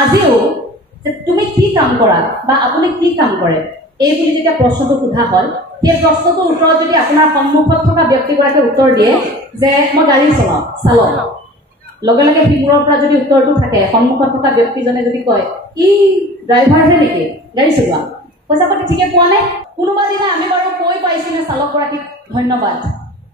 আজিও যে তুমি কি কাম কৰা বা আপুনি কি কাম কৰে এই বুলি যেতিয়া প্ৰশ্নটো সোধা হয় সেই প্ৰশ্নটোৰ উত্তৰত যদি আপোনাৰ সন্মুখত থকা ব্যক্তিগৰাকীয়ে উত্তৰ দিয়ে যে মই গাড়ী চলাওঁ চালক লগে লগে সিমূৰৰ পৰা যদি উত্তৰটো থাকে সন্মুখত থকা ব্যক্তিজনে যদি কয় ই ড্ৰাইভাৰহে নেকি গাড়ী চলোৱা পইচা পাতি ঠিকে পোৱা নাই কোনোবা দিনা আমি বাৰু কৈ পাইছোনে চালকগৰাকীক ধন্যবাদ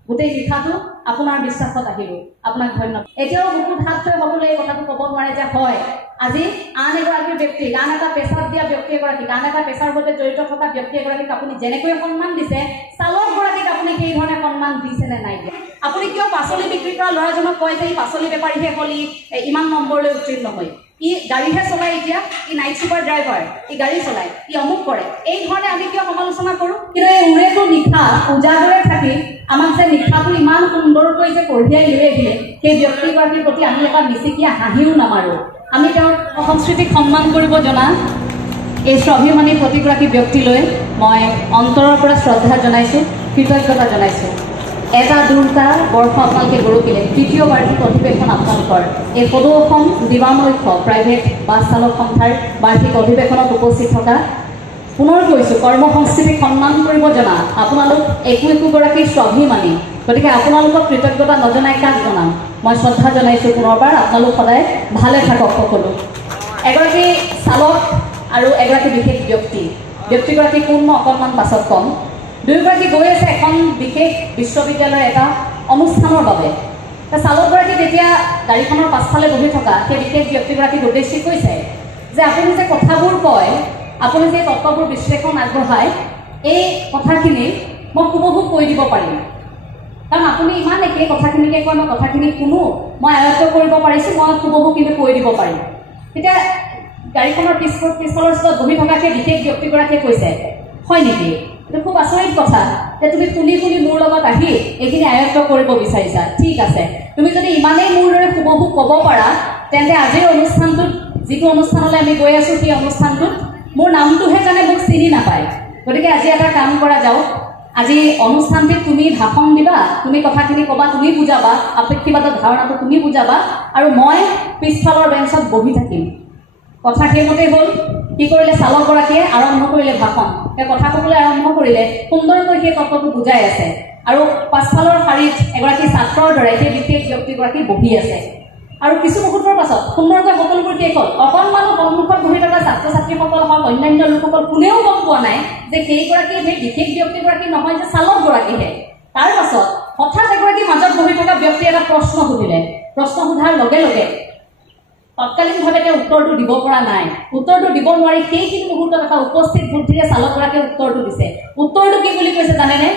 গোটেই লিখাটো আপোনাৰ বিশ্বাসত আহিব আপোনাক ধন্যবাদ এতিয়াও বহুত হাত থৈ সকলোৱে এই কথাটো ক'ব নোৱাৰে যে হয় আজি আন এগৰাকী ব্যক্তি আন এটা পেছাত দিয়া ব্যক্তি এগৰাকীক আন এটা পেছাৰ সৈতে জড়িত থকা ব্যক্তি এগৰাকীক আপুনি যেনেকৈ সন্মান দিছে চালকগৰাকীক আপুনি সেই ধৰণে সন্মান দিছে নে নাই দিয়া আপুনি কিয় পাচলি বিক্ৰী কৰা ল'ৰাজনক কয় যে ই পাচলি বেপাৰীহে হ'ল ইমান নম্বৰলৈ উত্তীৰ্ণ হয় ই গাড়ীহে চলায় এতিয়া ই নাইট ছুপাৰ ড্ৰাইভাৰ ই গাড়ী চলায় ই অমুক কৰে এই ধৰণে আমি কিয় সমালোচনা কৰোঁ কিন্তু এই উৰেটো নিশা উজাগৰে থাকি আমাক যে নিশাটো ইমান সুন্দৰকৈ যে কঢ়িয়াই লৈ আহিলে সেই ব্যক্তিগৰাকীৰ প্ৰতি আমি এটা মিচিকিয়া হাঁহিও নামাৰোঁ আমি তেওঁৰ সংস্কৃতিক সন্মান কৰিব জনা এই স্বাভিমানী প্ৰতিগৰাকী ব্যক্তিলৈ মই অন্তৰৰ পৰা শ্ৰদ্ধা জনাইছোঁ কৃতজ্ঞতা জনাইছোঁ এটা দুটা বৰ্ষ আপোনালোকে গৌৰৱিলে তৃতীয় বাৰ্ষিক অধিৱেশন আপোনালোকৰ এই সদৌ অসম দিবানৈক্য প্ৰাইভেট বাছ চালক সন্থাৰ বাৰ্ষিক অধিৱেশনত উপস্থিত থকা পুনৰ কৈছোঁ কৰ্ম সংস্কৃতিক সন্মান কৰিব জনা আপোনালোক একোগৰাকী স্বাভিমানী গতিকে আপোনালোকক কৃতজ্ঞতা নজনাই কাক জনাম মই শ্ৰদ্ধা জনাইছোঁ পুনৰবাৰ আপোনালোক সদায় ভালে থাকক সকলো এগৰাকী চালক আৰু এগৰাকী বিশেষ ব্যক্তিগৰাকী কোন মই অকণমান পাছত ক'ম দুয়োগৰাকী গৈ আছে এখন বিশেষ বিশ্ববিদ্যালয়ৰ এটা অনুষ্ঠানৰ বাবে চালকগৰাকী তেতিয়া গাড়ীখনৰ পাছফালে বহি থকা সেই বিশেষ ব্যক্তিগৰাকীক উদ্দেশ্যি কৈছে যে আপুনি যে কথাবোৰ কয় আপুনি যে তত্ত্ববোৰ বিশ্লেষণ আগবঢ়ায় এই কথাখিনি মই হুবহু কৈ দিব পাৰিম কাৰণ আপুনি ইমান একেই কথাখিনিকে কয় মই কথাখিনি শুনো মই আয়ত্ব কৰিব পাৰিছোঁ মই হুবহু কিন্তু কৈ দিব পাৰিম তেতিয়া গাড়ীখনৰ পিছফালৰ চিটত বহি থকা সেই বিশেষ ব্যক্তিগৰাকীয়ে কৈছে হয় নেকি এইটো খুব আচৰিত কথা যে তুমি শুনি শুনি মোৰ লগত আহি এইখিনি আয়ত্ব কৰিব বিচাৰিছা ঠিক আছে তুমি যদি ইমানেই মোৰ দৰে হুবহু ক'ব পাৰা তেন্তে আজিৰ অনুষ্ঠানটোত যিটো অনুষ্ঠানলৈ আমি গৈ আছোঁ সেই অনুষ্ঠানটোত মোৰ নামটোহে জানে মোক চিনি নাপায় গতিকে আজি এটা কাম কৰা যাওক আজি অনুষ্ঠানটিত তুমি ভাষণ দিবা তুমি কথাখিনি ক'বা তুমি বুজাবা আপেক্ষিকবাদৰ ধাৰণাটো তুমি বুজাবা আৰু মই পিছফালৰ বেঞ্চত বহি থাকিম কথা সেইমতেই হ'ল কি কৰিলে চালকগৰাকীয়ে আৰম্ভ কৰিলে ভাষণ তেওঁ কথা ক'বলৈ আৰম্ভ কৰিলে সুন্দৰকৈ সেই তত্ত্বটো বুজাই আছে আৰু পাছফালৰ শাৰীত এগৰাকী ছাত্ৰৰ দৰে সেই বিশেষ ব্যক্তিগৰাকী বহি আছে আৰু কিছু মুহূৰ্তৰ পাছত সুন্দৰকৈ সকলোবোৰ শেষ হ'ল অকণমানো সন্মুখত বহি থকা ছাত্ৰ ছাত্ৰীসকল হওক অন্যান্য লোকসকল কোনেও গম পোৱা নাই যে সেইগৰাকী সেই বিশেষ ব্যক্তিগৰাকী নহয় যে চালকগৰাকীহে তাৰ পাছত হঠাৎ এগৰাকী মাজত বহি থকা ব্যক্তিয়ে এটা প্ৰশ্ন সুধিলে প্ৰশ্ন সোধাৰ লগে লগে তৎকালীনভাৱে তেওঁ উত্তৰটো দিব পৰা নাই উত্তৰটো দিব নোৱাৰি সেইখিনি মুহূৰ্তত এটা উপস্থিত বুদ্ধিৰে চালকগৰাকীয়ে উত্তৰটো দিছে উত্তৰটো কি বুলি কৈছে জানেনে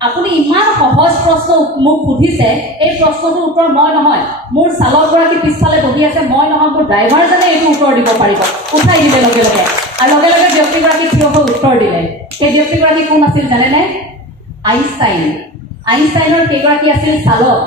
আপুনি ইমান সহজ প্ৰশ্ন মোক সুধিছে এই প্ৰশ্নটোৰ উত্তৰ মই নহয় মোৰ চালকগৰাকী পিছফালে বহি আছে মই নহয় মোৰ ড্ৰাইভাৰজনে এইটো উত্তৰ দিব পাৰিব উঠাই দিলে লগে লগে আৰু লগে লগে ব্যক্তিগৰাকী থিয় হৈ উত্তৰ দিলে সেই ব্যক্তিগৰাকী কোন আছিল জানেনে আইনষ্টাইনৰ সেইগৰাকী আছিল চালক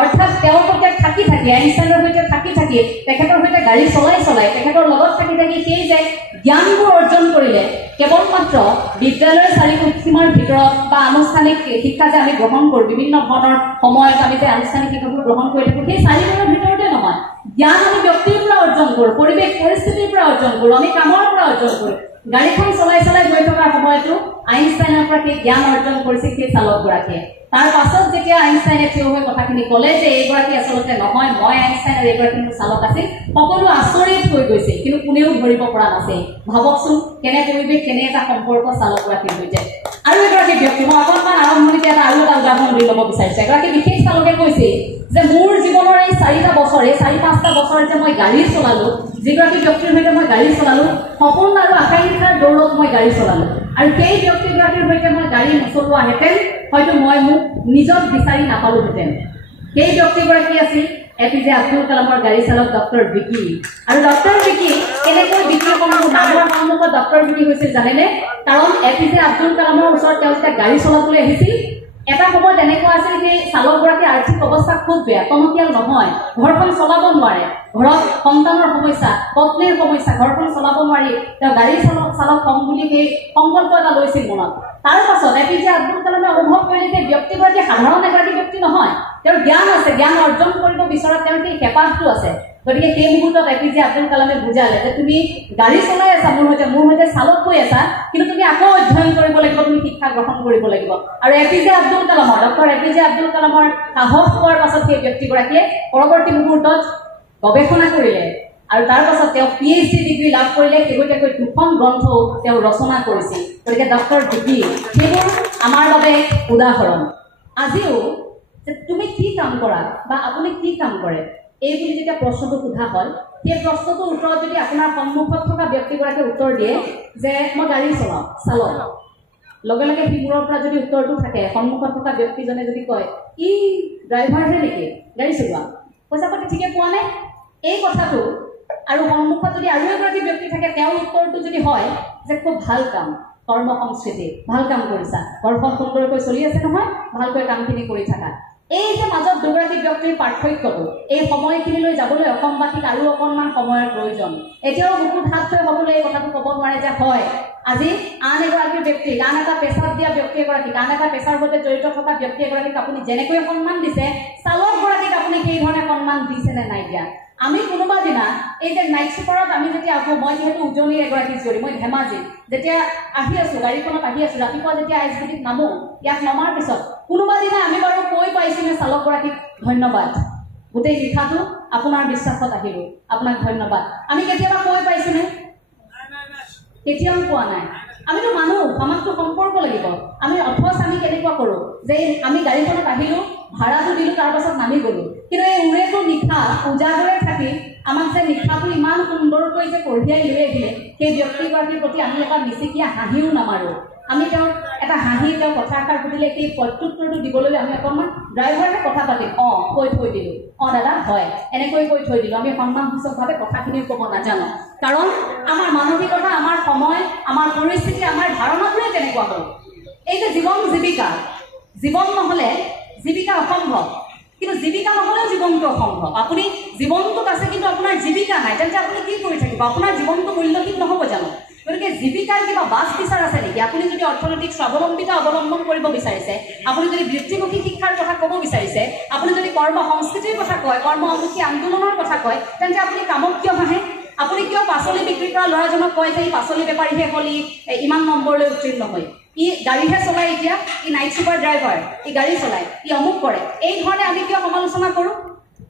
অৰ্থাৎ তেওঁৰ সৈতে থাকি আইনষ্টাইনৰ সৈতে থাকি তেখেতৰ সৈতে গাড়ী চলাই তেখেতৰ লগত থাকি সেই যে জ্ঞানবোৰ অৰ্জন কৰিলে কেৱল মাত্ৰ বিদ্যালয়ৰ চাৰিসীমাৰ ভিতৰত বা আনুষ্ঠানিক শিক্ষা যে আমি গ্ৰহণ কৰোঁ বিভিন্ন ধৰণৰ সময়ত আমি যে আনুষ্ঠানিক শিক্ষাবোৰ গ্ৰহণ কৰি থাকোঁ সেই চাৰিসীমাৰ ভিতৰতে নহয় জ্ঞান আমি ব্যক্তিৰ পৰা অৰ্জন কৰোঁ পৰিৱেশ পৰিস্থিতিৰ পৰা অৰ্জন কৰোঁ আমি কামৰ পৰা অৰ্জন কৰোঁ গাড়ীখন চলাই গৈ থকাৰ সময়তো আইনষ্টাইনৰ পৰা সেই জ্ঞান অৰ্জন কৰিছিল সেই চালকগৰাকীয়ে তাৰ পাছত যেতিয়া আইনষ্টাইনে থিয় হৈ কথাখিনি ক'লে যে এইগৰাকী আচলতে নহয় মই আইনষ্টাইন আৰু এইগৰাকী মোৰ চালক আছিল সকলো আচৰিত হৈ গৈছিল কিন্তু কোনেও ধৰিব পৰা নাছিল ভাবকচোন কেনে পৰিৱেশ কেনে এটা সম্পৰ্ক চালকগৰাকীৰ সৈতে আৰু এগৰাকী ব্যক্তি মই অকণমান আৰম্ভণিতে আৰু এটা উদাহৰণ দি ল'ব বিচাৰিছোঁ এগৰাকী বিশেষ চালকে কৈছিল যে মোৰ জীৱনৰ এই 4-5 বছৰ যে মই গাড়ী চলালোঁ যিগৰাকী ব্যক্তিৰ সৈতে মই গাড়ী চলালোঁ সপোন আৰু আকাংক্ষাৰ দৌৰত মই গাড়ী চলালোঁ আৰু সেই ব্যক্তিগৰাকীৰ সৈতে মই গাড়ী নচলোৱাহেঁতেন হয়তো মই মোক নিজক বিচাৰি নাপালোহেঁতেন সেই ব্যক্তিগৰাকী আছিল এপিজে আব্দুল কালামৰ গাড়ী চালক ডক্টৰ বিকি আৰু ডক্টৰ বিকি কেনেকৈ বিকিৰ মানুহৰ সন্মুখত ডক্টৰ বিকি হৈছিল জানেনে কাৰণ এপিজে আব্দুল কালামৰ ওচৰত তেওঁ যেতিয়া গাড়ী চলাবলৈ আহিছিল এটা সময়ত এনেকুৱা আছিল সেই চালকগৰাকীৰ আৰ্থিক অৱস্থা খুব বেয়া টনকিয়াল নহয় ঘৰখন চলাব নোৱাৰে ঘৰত সন্তানৰ সমস্যা পত্নীৰ সমস্যা ঘৰখন চলাব নোৱাৰি তেওঁ গাড়ী চালক হম বুলি সেই সংকল্প এটা লৈছিল মনত তাৰ পাছত এপিজে আব্দুল কালামে অনুভৱ কৰিলে যে ব্যক্তিগৰাকী সাধাৰণ এগৰাকী ব্যক্তি নহয় তেওঁৰ জ্ঞান আছে জ্ঞান অৰ্জন কৰিব বিচৰা তেওঁৰ সেই হেঁপাহটো আছে গতিকে সেই মুহূৰ্তত এপিজে আব্দুল কালামে বুজালে যে তুমি গাড়ী চলাই আছা মোৰ সৈতে চালক হৈ আছা, কিন্তু তুমি আকৌ অধ্যয়ন কৰিব লাগিব, তুমি শিক্ষা গ্ৰহণ কৰিব লাগিব। আৰু এপিজে আব্দুল কালামৰ ডক্টৰ এপিজে আব্দুল কালামৰ সাহস পোৱাৰ পাছত সেই ব্যক্তিগৰাকীয়ে পৰৱৰ্তী মুহূৰ্তত গৱেষণা কৰিলে আৰু তাৰ পাছত তেওঁ PhD ডিগ্ৰী লাভ কৰিলে। শেহতীয়াকৈ 2খন গ্ৰন্থও তেওঁ ৰচনা কৰিছিল। গতিকে ডক্টৰ ডিগ্ৰী সেইবোৰ আমাৰ বাবে উদাহৰণ। আজিও যে তুমি কি কাম কৰা বা আপুনি কি কাম কৰে এই বুলি যেতিয়া প্ৰশ্নটো সোধা হয়, সেই প্ৰশ্নটোৰ উত্তৰত যদি আপোনাৰ সন্মুখত থকা ব্যক্তিগৰাকীয়ে উত্তৰ দিয়ে যে মই গাড়ী চলাওঁ, চালক, লগে লগে সিমূৰৰ পৰা যদি উত্তৰটো থাকে, সন্মুখত থকা ব্যক্তিজনে যদি কয় ই ড্ৰাইভাৰহে নেকি, গাড়ী চলোৱা, পইচা পাতি ঠিকে পোৱা নাই, এই কথাটো আৰু সন্মুখত যদি আৰু এগৰাকী ব্যক্তি থাকে, তেওঁৰ উত্তৰটো যদি হয় যে খুব ভাল কাম, কৰ্ম সংস্কৃতি, ভাল কাম কৰিছা, ঘৰখন সুন্দৰকৈ চলি আছে নহয়, ভালকৈ কামখিনি কৰি থাকা। এই যে মাজত দুগৰাকী ব্যক্তিৰ পাৰ্থক্যটো, এই সময়খিনিলৈ যাবলৈ অসমবাসীক আৰু অকণমান সময়ৰ প্ৰয়োজন। এতিয়াও বুকুত হাত থৈ সকলোৱে এই কথাটো ক'ব নোৱাৰে যে হয় আজি আন এগৰাকী ব্যক্তিক, আন এটা পেছাত দিয়া ব্যক্তি এগৰাকীক, আন এটা পেছাৰ সৈতে জড়িত থকা ব্যক্তি এগৰাকীক আপুনি যেনেকৈ সন্মান দিছে, চালকগৰাকীক আপুনি সেই ধৰণে সন্মান দিছে নে নাই দিয়া। আমি কোনোবা দিনা এই যে নাইট ছুপাৰত আমি যেতিয়া আহোঁ, মই যিহেতু উজনিৰ এগৰাকী জীয়ৰী, মই ধেমাজি যেতিয়া আহি আছোঁ, গাড়ীখনত আহি আছোঁ, ৰাতিপুৱা যেতিয়া ISBTত নামো, ইয়াত নমাৰ পিছত কোনোবা দিনা আমি বাৰু কৈ পাইছোনে চালকগৰাকীক ধন্যবাদ, গোটেই লিখাটো আপোনাৰ বিশ্বাসত আহিলোঁ, আপোনাক ধন্যবাদ, আমি কেতিয়াবা কৈ পাইছোনে? কেতিয়াও পোৱা নাই। আমিতো মানুহ, আমাকতো সম্পৰ্ক লাগিব। আমি অথচ আমি কেনেকুৱা কৰোঁ যে আমি গাড়ীখনত আহিলোঁ, ভাড়াটো দিলোঁ, তাৰ পাছত নামি গ'লোঁ, কিন্তু এই উৰেটো নিশা উজাগৰে থাকি আমাক যে নিশাটো ইমান সুন্দৰকৈ যে কঢ়িয়াই লৈ আহিলে, সেই ব্যক্তিগৰাকীৰ প্ৰতি আমি এটা মিচিকিয়া হাঁহিও নামাৰোঁ। আমি তেওঁক এটা হাঁহি, তেওঁ কথা এষাৰ সুধিলে সেই প্ৰত্যুত্তৰটো দিবলৈ আমি অকণমান ড্ৰাইভাৰহে কথা পাতিম, কৈ থৈ দিলোঁ, দাদা হয়, এনেকৈ কৈ থৈ দিলোঁ। আমি সন্মানসূচকভাৱে কথাখিনিও ক'ব নাজানো, কাৰণ আমাৰ মানসিকতা, আমাৰ সময়, আমাৰ পৰিস্থিতি, আমাৰ ধাৰণাটোৱে তেনেকুৱা হ'ল। এই যে জীৱন জীৱিকা, জীৱন নহ'লে জীৱিকা অসম্ভৱ, কিন্তু জীৱিকা নহ'লেও জীৱনটো অসম্ভৱ। আপুনি জীৱনটোত আছে কিন্তু আপোনাৰ জীৱিকা নাই, তেন্তে আপুনি কি কৰি থাকিব? আপোনাৰ জীৱনটো মূল্যহীন নহ'ব জানো? গতিকে জীৱিকাৰ কিবা বাছ বিচাৰ আছে নেকি? আপুনি যদি অৰ্থনৈতিক স্বাৱলম্বিতা অৱলম্বন কৰিব বিচাৰিছে, আপুনি যদি বৃত্তিমুখী শিক্ষাৰ কথা ক'ব বিচাৰিছে, আপুনি যদি কৰ্ম সংস্কৃতিৰ কথা কয়, কৰ্মমুখী আন্দোলনৰ কথা কয়, তেন্তে আপুনি কামত কিয় নাহে? আপুনি কিয় পাচলি বিক্ৰী কৰা ল'ৰাজনক কয় যে ই পাচলি বেপাৰীহে হ'ল, ইমান নম্বৰলৈ উত্তীৰ্ণ হয়, ই গাড়ীহে চলায়, এতিয়া ই নাইট ছুপাৰ ড্ৰাইভাৰ, ই গাড়ী চলায়, ই অমুক কৰে, এই ধৰণে আমি কিয় সমালোচনা কৰোঁ?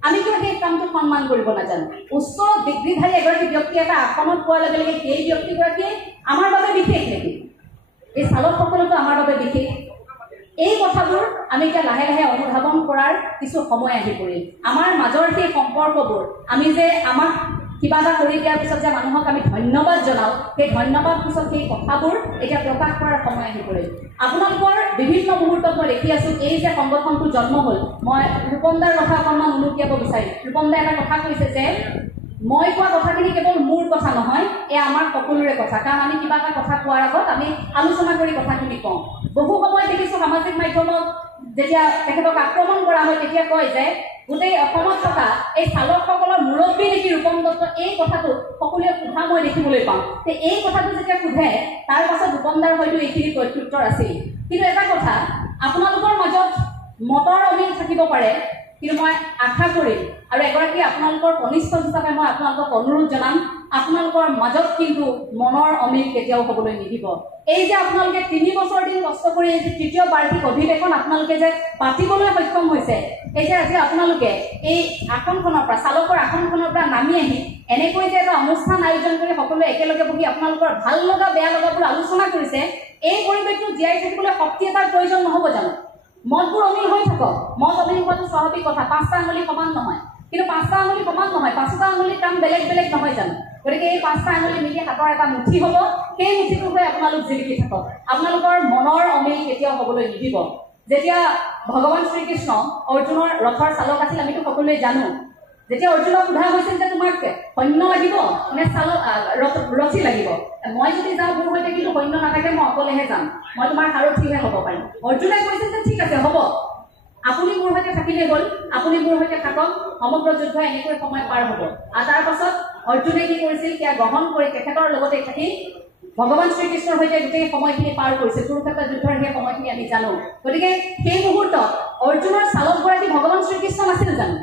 আমি কিয় সেই কামটো সন্মান কৰিব নাজানো? উচ্চ ডিগ্ৰীধাৰী এগৰাকী ব্যক্তি এটা আসনত পোৱাৰ লগে লগে সেই ব্যক্তিগৰাকীয়ে আমাৰ বাবে বিশেষ নেকি? এই চালকসকলতো আমাৰ বাবে বিশেষ। এই কথাবোৰ আমি এতিয়া লাহে লাহে অনুধাৱন কৰাৰ কিছু সময় আহি পৰিল। আমাৰ মাজৰ সেই সম্পৰ্কবোৰ, আমি যে আমাক কিবা এটা কৰি দিয়াৰ পিছত যে মানুহক আমি ধন্যবাদ জনাওঁ, সেই ধন্যবাদ পিছত সেই কথাবোৰ এতিয়া প্ৰকাশ কৰাৰ সময় আহি পৰিল। আপোনালোকৰ বিভিন্ন মুহূৰ্তত মই দেখি আছোঁ, এই যে সংগঠনটো জন্ম হ'ল, মই ৰূপনদাৰ কথা অকণমান উনুকিয়াব বিচাৰিম। ৰূপনদাই এটা কথা কৈছে যে মই কোৱা কথাখিনি কেৱল মোৰ কথা নহয়, এয়া আমাৰ সকলোৰে কথা, কাৰণ আমি কিবা এটা কথা কোৱাৰ আগত আমি আলোচনা কৰি কথাখিনি কওঁ। বহু সময় দেখিছোঁ সামাজিক মাধ্যমত যেতিয়া তেখেতক আক্ৰমণ কৰা হয়, তেতিয়া কয় যে গোটেই অসমত থকা এই চালকসকলৰ মুৰব্বী নেকি ৰূপম দত্ত, এই কথাটো সকলোৱে সোধা মই দেখিবলৈ পাওঁ। এই কথাটো যেতিয়া সোধে, তাৰ পাছত ৰূপনদাৰ হয়তো এইখিনি প্ৰত্যুত্তৰ আছিল। কিন্তু এটা কথা, আপোনালোকৰ মাজত মতৰ অমিল থাকিব পাৰে, কিন্তু মই আশা কৰিম আৰু এগৰাকী আপোনালোকৰ কনিষ্ঠ হিচাপে মই আপোনালোকক অনুৰোধ জনাম, আপোনালোকৰ মাজত কিন্তু মনৰ অমিল কেতিয়াও হ'বলৈ নিদিব। এই যে আপোনালোকে 3 বছৰ দিন কষ্ট কৰি এই যে তৃতীয় বাৰ্ষিক অধিৱেশন আপোনালোকে যে পাতিবলৈ সক্ষম হৈছে, এই যে আজি আপোনালোকে এই আসনখনৰ পৰা, চালকৰ আসনখনৰ পৰা নামি আহি এনেকৈ যে এটা অনুষ্ঠান আয়োজন কৰি সকলোৱে একেলগে বহি আপোনালোকৰ ভাল লগা বেয়া লগাবোৰ আলোচনা কৰিছে, এই পৰিৱেশটো জীয়াই থাকিবলৈ শক্তি এটাৰ প্ৰয়োজন নহ'ব জানো? মতবোৰ অমিল হৈ থাকক, মত অমিল হোৱাটো স্বাভাৱিক কথা, 5টা আঙুলি সমান নহয়, কিন্তু 5টা আঙুলি সমান নহয়, 5টা আঙুলিৰ কাম বেলেগ বেলেগ নহয় জানো? গতিকে এই 5টা আঙুলি মিলি হাতৰ এটা মুঠি হ'ব, সেই মুঠিটো হৈ আপোনালোক জিলিকি থাকক, আপোনালোকৰ মনৰ অমিল কেতিয়াও হ'বলৈ নিদিব। যেতিয়া ভগৱান শ্ৰীকৃষ্ণ অৰ্জুনৰ ৰথৰ চালক আছিল, আমিতো সকলোৱে জানো, যেতিয়া অৰ্জুনক সোধা হৈছিল যে তোমাক সৈন্য লাগিব নে ৰথী লাগিব, মই যদি যাওঁ মোৰ সৈতে কিন্তু সৈন্য নাথাকে, মই অকলেহে যাম, মই তোমাৰ সাৰথীহে হ'ব পাৰিম। অৰ্জুনে কৈছিল যে ঠিক আছে হ'ব, আপুনি মোৰ সৈতে থাকিলে হ'ল, আপুনি মোৰ সৈতে থাকক, সমগ্ৰ যুদ্ধ এনেকৈ সময় পাৰ হ'ব। আৰু তাৰ পাছত অৰ্জুনে কি কৰিছিল, সেয়া গ্ৰহণ কৰি তেখেতৰ লগতে থাকি ভগৱান শ্ৰীকৃষ্ণৰ সৈতে গোটেই সময়খিনি পাৰ কৰিছিল। কুৰুক্ষেত্ৰ যুদ্ধৰ সেই সময়খিনি আমি জানো। গতিকে সেই মুহূৰ্তত অৰ্জুনৰ চালকগৰাকী ভগৱান শ্ৰীকৃষ্ণ নাছিল জানো?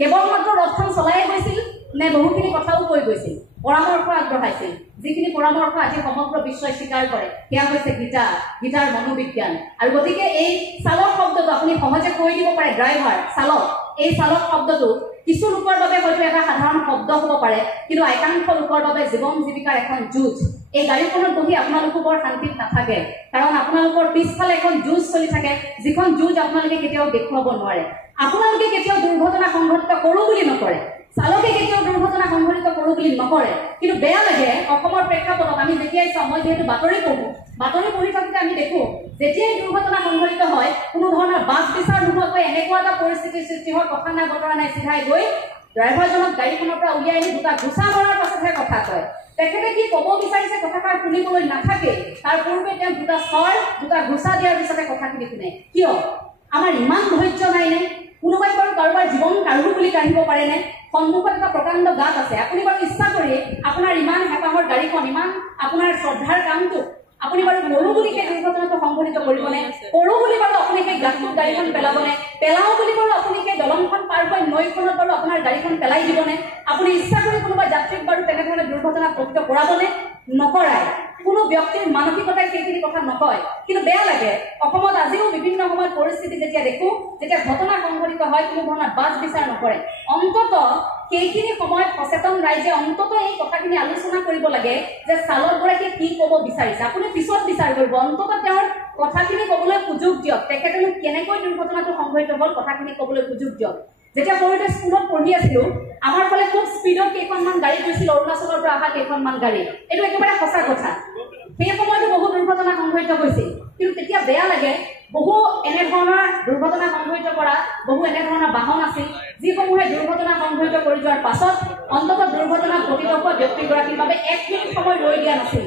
কেৱল মাত্ৰ ৰথখন চলাইয়ে গৈছিল, নে বহুখিনি কথাও কৈ গৈছিল, পৰামৰ্শ আগবঢ়াইছিল, যিখিনি পৰামৰ্শ আজি সমগ্ৰ বিশ্বই স্বীকাৰ কৰে সেয়া হৈছে গীতা, গীতাৰ মনোবিজ্ঞান। আৰু গতিকে এই চালক শব্দটো আপুনি সহজে কৈ দিব পাৰে, ড্ৰাইভাৰ, চালক, এই চালক শব্দটো কিছু লোকৰ বাবে হয়তো এটা সাধাৰণ শব্দ হ'ব পাৰে, কিন্তু একাংশ লোকৰ বাবে জীৱন জীৱিকাৰ এখন যুঁজ। এই গাড়ীখনত বহি আপোনালোকো বৰ শান্তিত নাথাকে, কাৰণ আপোনালোকৰ পিছফালে এখন যুঁজ চলি থাকে, যিখন যুঁজ আপোনালোকে কেতিয়াও দেখুৱাব নোৱাৰে। আপোনালোকে কেতিয়াও দুৰ্ঘটনা সংঘটিত কৰোঁ বুলি নকৰে, চালকে কেতিয়াও দুৰ্ঘটনা সংঘটিত কৰোঁ বুলি নকৰে, কিন্তু বেয়া লাগে অসমৰ প্ৰেক্ষাপটত আমি যেতিয়াই চাওঁ, মই যিহেতু বাতৰি পঢ়ি থাকোঁতে আমি দেখোঁ যেতিয়াই দুৰ্ঘটনা সংঘটিত হয় কোনো ধৰণৰ বাছ বিচাৰ নোহোৱাকৈ এনেকুৱা এটা পৰিস্থিতিৰ সৃষ্টি হয়, কথা নাই বতৰা নাই, চিধাই গৈ ড্ৰাইভাৰজনক গাড়ীখনৰ পৰা উলিয়াই আনি দুটা ঘোচা মৰাৰ পাছতহে কথা কয়। তেখেতে কি ক'ব বিচাৰিছে কথাষাৰ শুনিবলৈ নাথাকে, তাৰ পূৰ্বে তেওঁ দুটা ঘোচা দিয়াৰ পিছতে কথাখিনি শুনে। কিয়? আমাৰ ইমান ধৈৰ্য নাইনে? কোনোবাই বাৰু কাৰোবাৰ জীৱন কাঢ়ো বুলি কাঢ়িব পাৰেনে? সন্মুখত এটা প্ৰকাণ্ড গাত আছে, আপুনি বাৰু ইচ্ছা কৰি আপোনাৰ ইমান হেঁপাহৰ গাড়ীখন, ইমান আপোনাৰ শ্ৰদ্ধাৰ কামটো আপুনি বাৰু কৰোঁ বুলি সেই দুৰ্ঘটনাটো সংঘটিত কৰিবনে? কৰোঁ বুলি বাৰু আপুনি সেই গাঁতটোত গাড়ীখন পেলাবনে? পেলাওঁ বুলি বাৰু আপুনি সেই দলংখন পাৰ হৈ নৈখনত বাৰু আপোনাৰ গাড়ীখন পেলাই দিবনে? আপুনি ইচ্ছা কৰি কোনোবা যাত্ৰীক বাৰু তেনেধৰণে দুৰ্ঘটনা পতিত কৰাবনে? নকৰাই। কোনো ব্যক্তিৰ মানসিকতাই সেইখিনি কথা নকয়। কিন্তু বেয়া লাগে অসমত আজিও বিভিন্ন সময়ত পৰিস্থিতি যেতিয়া দেখোঁ, যেতিয়া ঘটনা সংঘটিত হয় কোনো ধৰণৰ বাছ বিচাৰ নকৰে। অন্তত সেইখিনি সময়ত সচেতন ৰাইজে অন্তত এই কথাখিনি আলোচনা কৰিব লাগে যে চালকগৰাকীয়ে কি ক'ব বিচাৰিছে। আপুনি পিছত বিচাৰ কৰিব, অন্তত তেওঁৰ কথাখিনি ক'বলৈ সুযোগ দিয়ক, তেখেতেনো কেনেকৈ দুৰ্ঘটনাটো সংঘটিত হ'ল কথাখিনি ক'বলৈ সুযোগ দিয়ক। যেতিয়া সৰুতে স্কুলত পঢ়ি আছিলোঁ, আমাৰ ফালে খুব স্পীডত কেইখনমান গাড়ী গৈছিল, অৰুণাচলৰ পৰা অহা কেইখনমান গাড়ী। এইটো একেবাৰে সঁচা কথা। সেই সময়তো বহু দুৰ্ঘটনা সংঘটিত হৈছিল, কিন্তু তেতিয়া বেয়া লাগে বহু এনেধৰণৰ দুৰ্ঘটনা সংঘটিত কৰা বহু এনেধৰণৰ বাহন আছিল, যিসমূহে দুৰ্ঘটনা সংঘটিত কৰি যোৱাৰ পাছত অন্তত দুৰ্ঘটনা পতিত হোৱা ব্যক্তিগৰাকীৰ বাবে 1 মিনিট সময় ৰৈ দিয়া নাছিল।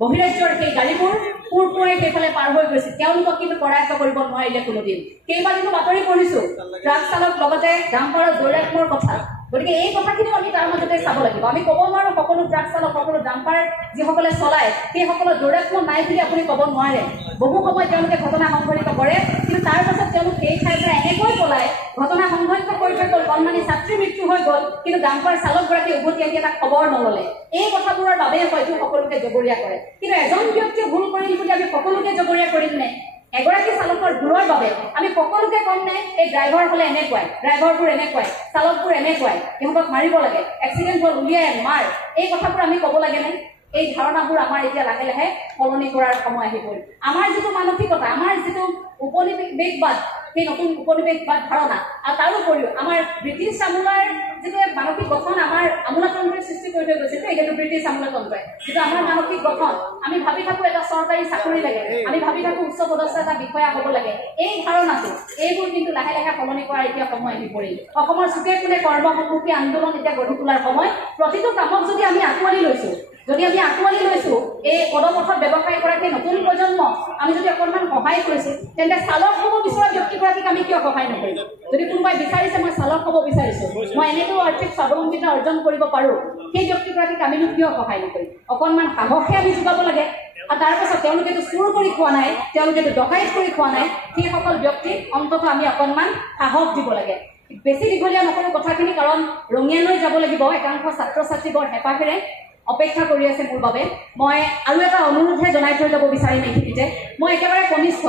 বহিৰাজ্যৰ সেই গাড়ীবোৰ পুৰপুৰাই সেইফালে পাৰ হৈ গৈছিল, তেওঁলোকক কিন্তু কৰায়ত্ব কৰিব নোৱাৰিলে কোনোদিন। কেইবাদিনো বাতৰি পঢ়িছোঁ ট্ৰাক চালক লগতে ডাম্পাৰৰ দৌৰাত্মৰ কথা। গতিকে এই কথাখিনিও আমি তাৰ মাজতে চাব লাগিব। আমি ক'ব নোৱাৰোঁ সকলো ট্ৰাক চালক, সকলো ডাম্পাৰ যিসকলে চলায় সেইসকলৰ দৌৰাত্ম নাই বুলি আপুনি ক'ব নোৱাৰে। বহু সময়ত তেওঁলোকে ঘটনা সংঘটিত কৰে, কিন্তু তাৰ পাছত তেওঁলোক সেই ঠাইৰ পৰা এনেকৈ পলায়, ঘটনা সংঘটিত কৰি থৈ গ'ল, কণমানি ছাত্ৰীৰ মৃত্যু হৈ গ'ল, কিন্তু ডাম্পাৰ চালকগৰাকী উভতি আহি এটা খবৰ নল'লে। এই কথাবোৰৰ বাবে হয়তো সকলোকে জগৰীয়া কৰে, কিন্তু এজন ব্যক্তিয়ে ভুল কৰিল বুলি আমি সকলোকে জগৰীয়া কৰিম নে? এগৰাকী চালকৰ ভুলৰ বাবে আমি সকলোকে কম নে এই ড্ৰাইভাৰ হ'লে এনেকুৱাই, ড্ৰাইভাৰবোৰ এনেকুৱাই, চালকবোৰ এনেকুৱাই, ইহঁতক মাৰিব লাগে, এক্সিডেণ্ট হ'ল উলিয়াই মাৰ, এই কথাবোৰ আমি ক'ব লাগেনে? এই ধাৰণাবোৰ আমাৰ এতিয়া লাহে লাহে সলনি কৰাৰ সময় আহি গ'ল। আমাৰ যিটো মানসিকতা, আমাৰ যিটো উপনিৱেশবাদ, সেই নতুন উপনিৱেশবাদ ধাৰণা, আৰু তাৰোপৰিও আমাৰ ব্ৰিটিছ আমোলাৰ যিটো মানসিক গঠন আমাৰ আমোলাতন্ত্ৰই সৃষ্টি কৰি থৈ গৈছে, সেইটো ব্ৰিটিছ আমোলাতন্ত্ৰই যিটো আমাৰ মানসিক গঠন, আমি ভাবি থাকোঁ এটা চৰকাৰী চাকৰি লাগে, আমি ভাবি থাকোঁ উচ্চ পদস্থ এটা বিষয়া হ'ব লাগে, এই ধাৰণাটো এইবোৰ কিন্তু লাহে লাহে সলনি কৰাৰ এতিয়া সময় আহি পৰিল। অসমৰ চুকে কোণে কৰ্মসন্মুখী আন্দোলন এতিয়া গঢ়ি তোলাৰ সময়। প্ৰতিটো কামক যদি আমি আঁকোৱালি লৈছোঁ, এই পদপথত ব্যৱসায় কৰা সেই নতুন প্ৰজন্ম আমি যদি অকণমান সহায় কৰিছোঁ, তেন্তে চালক হ'ব বিচৰা ব্যক্তিগৰাকীক আমি কিয় সহায় নকৰিম? যদি কোনোবাই বিচাৰিছে মই চালক হ'ব বিচাৰিছোঁ, মই এনেকৈও আৰ্থিক স্বাৱলম্বিতা অৰ্জন কৰিব পাৰোঁ, সেই ব্যক্তিগৰাকীক আমিনো কিয় সহায় নকৰিম? অকণমান সাহসে আমি যোগাব লাগে। আৰু তাৰপাছত তেওঁলোকেতো চুৰ কৰি খোৱা নাই, তেওঁলোকেতো ডকাইত কৰি খোৱা নাই, সেইসকল ব্যক্তিক অন্তত আমি অকণমান সাহস দিব লাগে। বেছি দীঘলীয়া নকৰোঁ কথাখিনি, কাৰণ ৰঙিয়ালৈ যাব লাগিব। একাংশ ছাত্ৰ ছাত্ৰী বৰ হেঁপাহেৰে অপেক্ষা কৰি আছে মোৰ বাবে। মই আৰু এটা অনুৰোধহে জনাই থৈ যাব বিচাৰিম এইখিনিতে, মই একেবাৰে কনিষ্ঠ,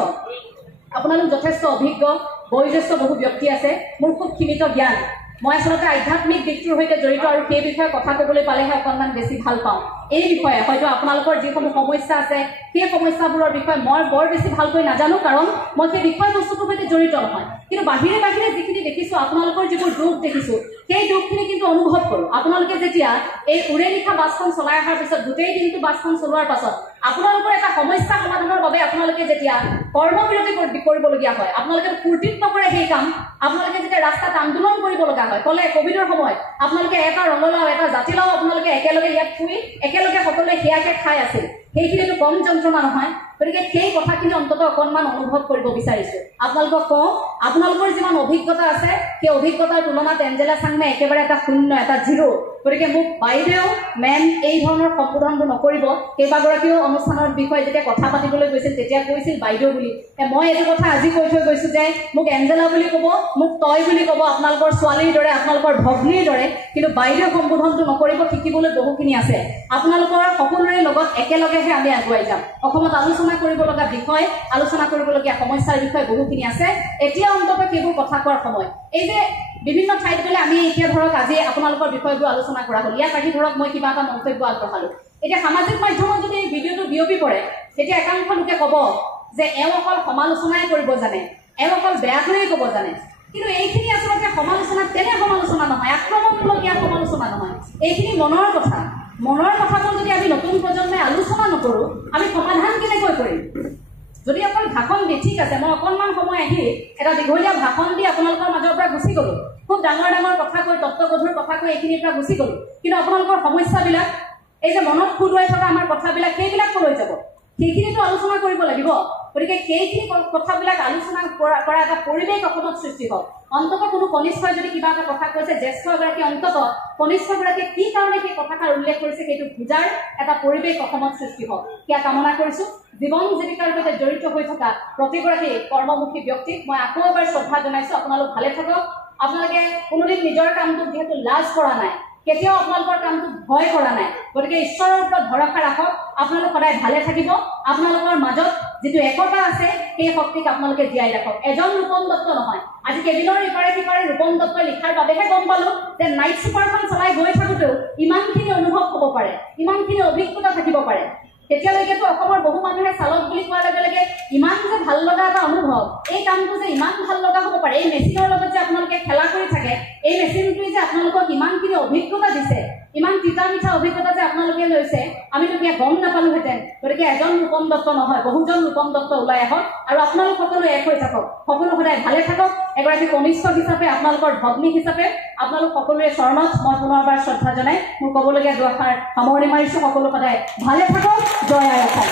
আপোনালোক যথেষ্ট অভিজ্ঞ বয়োজ্যেষ্ঠ বহু ব্যক্তি আছে, মোৰ খুব সীমিত জ্ঞান, মই আচলতে আধ্যাত্মিক দিশটোৰ সৈতে জড়িত, আৰু সেই বিষয়ে কথা ক'বলৈ পালেহে অকণমান বেছি ভাল পাওঁ। এই বিষয়ে হয়তো আপোনালোকৰ যিসমূহ সমস্যা আছে সেই সমস্যাবোৰৰ বিষয়ে মই বৰ বেছি ভালকৈ নাজানো, কাৰণ মই সেই বিষয়বস্তুটোৰ সৈতে জড়িত নহয়। কিন্তু বাহিৰে বাহিৰে যিখিনি দেখিছোঁ, আপোনালোকৰ যিবোৰ দুখ দেখিছোঁ, সেই দুখখিনি কিন্তু অনুভৱ কৰোঁ। আপোনালোকে যেতিয়া এই উৰে নিশা বাছখন চলাই অহাৰ পিছত, গোটেই দিনটো বাছখন চলোৱাৰ পাছত আপোনালোকৰ এটা সমস্যা সমাধানৰ বাবে আপোনালোকে যেতিয়া কৰ্মবিৰতি কৰিবলগীয়া হয়, আপোনালোকে ফূৰ্তিত নকৰে সেই কাম, আপোনালোকে যেতিয়া ৰাস্তাত আন্দোলন কৰিব লগা হয়, ক'লে ক'ভিডৰ সময়ত আপোনালোকে এটা ৰঙালাও এটা জাতিলাও আপোনালোকে একেলগে ইয়াত থুই একেলগে সকলোৱে সেয়াকে খাই আছিল, সেইখিনিতো কম যন্ত্ৰণা নহয়। গতিকে সেই কথাখিনি অন্তত অকণমান অনুভৱ কৰিব বিচাৰিছোঁ। আপোনালোকক কওঁ, আপোনালোকৰ যিমান অভিজ্ঞতা আছে সেই অভিজ্ঞতাৰ তুলনাত এঞ্জেলা চাংমাই একেবাৰে এটা শূন্য, এটা জিৰ'। গতিকে মোক বাইদেউ মেম এই ধৰণৰ সম্বোধনবোৰ নকৰিব। কেইবাগৰাকীও অনুষ্ঠানৰ বিষয়ে যেতিয়া কথা পাতিবলৈ গৈছিল তেতিয়া কৈছিল বাইদেউ বুলি। মই এইটো কথা আজি কৈ থৈ গৈছো যে মোক এঞ্জেলা বুলি ক'ব, মোক তই বুলি ক'ব, আপোনালোকৰ ছোৱালীৰ দৰে, আপোনালোকৰ ভগ্নীৰ দৰে, কিন্তু বাইদেউ সম্বোধনটো নকৰিব। শিকিবলৈ বহুখিনি আছে। আপোনালোকৰ সকলোৰে লগত একেলগেহে আমি আগুৱাই যাম। অসমত আলোচনা কৰিব লগা বিষয়, আলোচনা কৰিবলগীয়া সমস্যাৰ বিষয়ে বহুখিনি আছে। এতিয়া অন্ততঃ সেইবোৰ কথা কোৱাৰ সময়। এই যে বিভিন্ন ঠাইত গ'লে আমি এতিয়া ধৰক আজি আপোনালোকৰ বিষয়বোৰ আলোচনা কৰা হ'ল, ইয়াত আহি ধৰক মই কিবা এটা মন্তব্য আগবঢ়ালো। এতিয়া সামাজিক মাধ্যমত যদি এই ভিডিঅ'টো বিয়পি পৰে তেতিয়া একাংশ লোকে ক'ব যে এওঁ অকল সমালোচনাই কৰিব জানে, এওঁ অকল বেয়া কৰিয়ে ক'ব জানে। কিন্তু এইখিনি আচলতে সমালোচনা তেনে সমালোচনা নহয়, আক্ৰমণমূলকীয়া সমালোচনা নহয়। এইখিনি মনৰ কথা। মনৰ কথাবোৰ যদি আমি নতুন প্ৰজন্মই আলোচনা নকৰোঁ আমি সমাধান কেনেকৈ কৰিম? যদি অকল ভাষণ দি ঠিক আছে, মই অকণমান সময় আহি এটা দীঘলীয়া ভাষণ দি আপোনালোকৰ মাজৰ পৰা গুচি গ'লো, খুব ডাঙৰ ডাঙৰ কথা কৈ, তত্ত্বগধুৰ কথা কৈ এইখিনিৰ পৰা গুচি গ'লো, কিন্তু আপোনালোকৰ সমস্যাবিলাক, এই যে মনত খুদুৱাই থকা আমাৰ কথাবিলাক, সেইবিলাক ক'লৈ যাব? সেইখিনিতো আলোচনা কৰিব লাগিব। গতিকে সেইখিনি কথাবিলাক আলোচনা কৰা এটা পৰিৱেশ অসমত সৃষ্টি হওক। অন্ততঃ কোনো কনিষ্ঠই যদি কিবা এটা কথা কৈছে, জ্যেষ্ঠ এগৰাকী অন্ততঃ কনিষ্ঠগৰাকীয়ে কি কাৰণে সেই কথাষাৰ উল্লেখ কৰিছে সেইটো বুজাৰ এটা পৰিৱেশ অসমত সৃষ্টি হওক, সেয়া কামনা কৰিছো। জীৱন জীৱিকাৰ সৈতে জড়িত হৈ থকা প্ৰতিগৰাকী কৰ্মমুখী ব্যক্তিক মই আকৌ এবাৰ শ্ৰদ্ধা জনাইছো। আপোনালোক ভালে থাকক। আপোনালোকে কোনোদিন নিজৰ কামটোক যিহেতু লাজ কৰা নাই, কেতিয়াও আপোনালোকৰ কামটোক ভয় কৰা নাই, গতিকে ঈশ্বৰৰ ওপৰত ভৰসা ৰাখক। আপোনালোক সদায় ভালে থাকিব। আপোনালোকৰ মাজত যিটো একতা আছে সেই শক্তিক আপোনালোকে জীয়াই ৰাখক। এজন ৰূপম দত্ত নহয়, আজি কেবিনৰ ইপাৰে সিপাৰে ৰূপম দত্তই লিখাৰ বাবেহে গম পালো যে নাইট ছুপাৰখন চলাই গৈ থাকোঁতেও ইমানখিনি অনুভৱ হ'ব পাৰে, ইমানখিনি অভিজ্ঞতা থাকিব পাৰে। তেতিয়ালৈকেতো অসমৰ বহু মানুহে চালক বুলি কোৱাৰ লগে লগে ইমান যে ভাল লগা এটা অনুভৱ, এই কামটো যে ইমান ভাল লগা হ'ব পাৰে, এই মেচিনৰ লগত যে আপোনালোকে খেলা কৰি থাকে, এই মেচিনটোৱে যে আপোনালোকক ইমানখিনি অভিজ্ঞতা দিছে, ইমান তিতা মিঠা অভিজ্ঞতা যে আপোনালোকে লৈছে, আমিতো কিয় গম নাপালোহেঁতেন। গতিকে এজন ৰূপম দত্ত নহয়, বহুজন ৰূপম দত্ত ওলাই আহক আৰু আপোনালোক সকলো এক হৈ থাকক। সকলো সদায় ভালে থাকক। এগৰাকী কনিষ্ঠ হিচাপে, আপোনালোকৰ ভগ্নী হিচাপে আপোনালোক সকলোৰে চৰণত মই পুনৰবাৰ শ্ৰদ্ধা জনাই মোৰ ক'বলগীয়া দুআষাৰ সামৰণি মাৰিছো। সকলো সদায় ভালে থাকক। জয় আই অসম।